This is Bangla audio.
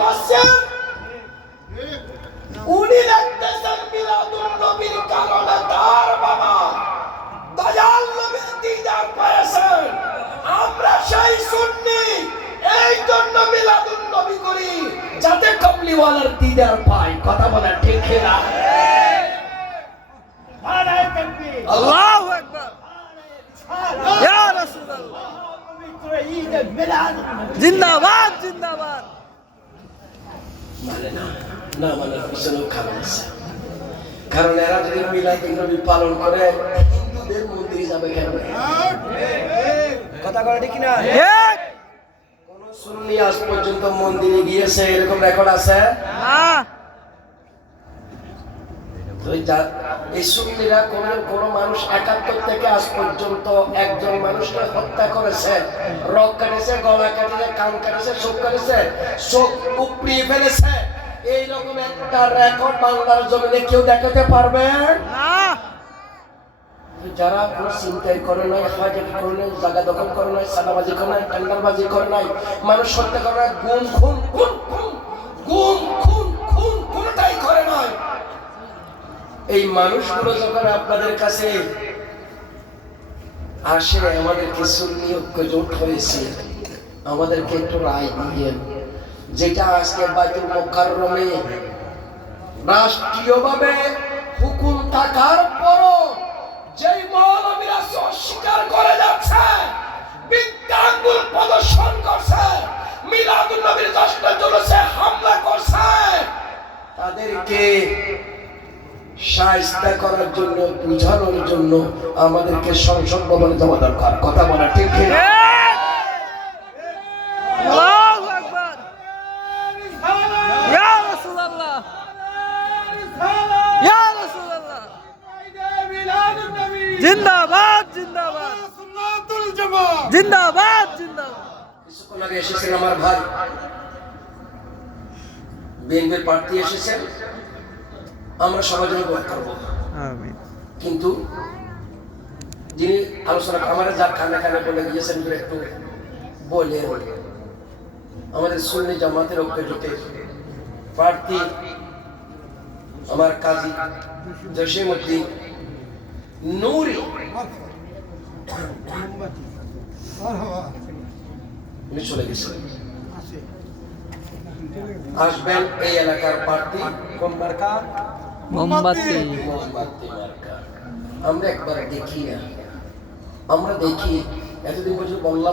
পাচ্ছেন, উনি দেখতেছেন মিলাদুন নবীর কারণে তার বাবা দয়াল নবীর দিদার পেয়েছেন। আমরা সেই সুন্নি, এই জন্য মিলাদুন নবী করি যাতে কমলিওয়ালার দিদার পাই। কথা বলা ঠিক কিনা? আল্লাহু আকবার, ইয়া রাসূলুল্লাহ, জিন্দাবাদ জিন্দাবাদ। মানে না না মানে পিছনেও কারণ আছে। কারণ এরা যদি মিলাদুন নবী পালন করে হিন্দুদের মন্দিরে যাবে কেন? কথা বলা ঠিক কিনা? কোন সুন্নি আজ পর্যন্ত মন্দিরে গিয়েছে এরকম রেকর্ড আছে? এই সুন্নিরা কোন মানুষ ৭১ থেকে আজ পর্যন্ত একজন মানুষকে হত্যা করেছে, রক কেটেছে, গলা কেটেছে, কান কেটেছে, চোখ কেটেছে, চোখ উপড়িয়ে ফেলেছে, এইরকম একটা রেকর্ড বাংলার জমিনে কেউ দেখাতে পারবে না। যারা কোনো চিন্তাই করে নাই, হাজারি করে নাই, জায়গা দখল করে নাই, সাদাবাজি করে নাই, টেন্ডারবাজি করে নাই, মানুষ হত্যা করে নাই, গুম খুন কোনটাই করে নাই। এই মানুষগুলো যখন আপনাদের কাছে আসে, আমাদেরকে সুন্নি ঐক্য জোট হয়েছে, আমাদেরকে একটু রায় দিয়েন। যেটা আজকে বাইতুল মুকাররমে রাষ্ট্রীয়ভাবে হুকুম থাকার পরও যেই মৌলবীরা অস্বীকার করে যাচ্ছে, বিজ্ঞানগুল প্রদর্শন করছে, মিলাদুন নবীর জশ্নে জুলুসে হামলা করছে, তাদেরকে শায়েস্তা করার জন্য, বুঝানোর জন্য আমাদেরকে সংসদ ভবনে যাওয়া দরকার। কথা বলা ঠিক কিনা? আল্লাহু আকবার, ইয়া রাসূলুল্লাহ, ইয়া রাসূলুল্লাহ, জিন্দাবাদ জিন্দাবাদ, সুন্নাতুল জামাত জিন্দাবাদ জিন্দাবাদ। কিছুক্ষণ আগে এসেছেন আমার ভাই বিএনপির প্রার্থী এসেছেন, আমরা সবার জন্য দোয়া করব। আমিন। কিন্তু যিনি আলোচনা আমার যা কানে কানে বলে গিয়েছেন একটু বলে, আমাদের সুন্নি জামাতের ঐক্য জোটের প্রার্থী আমার কাজী জসিমউদ্দিন নূরি উনি চলে গেছেন, আসবেন এই এলাকার প্রার্থী কোন মার্কা? মোমবাতি। মোমবাতি মার্কা। আমরা একবার দেখি না, আমরা দেখি এতদিন পর্যন্ত বললাম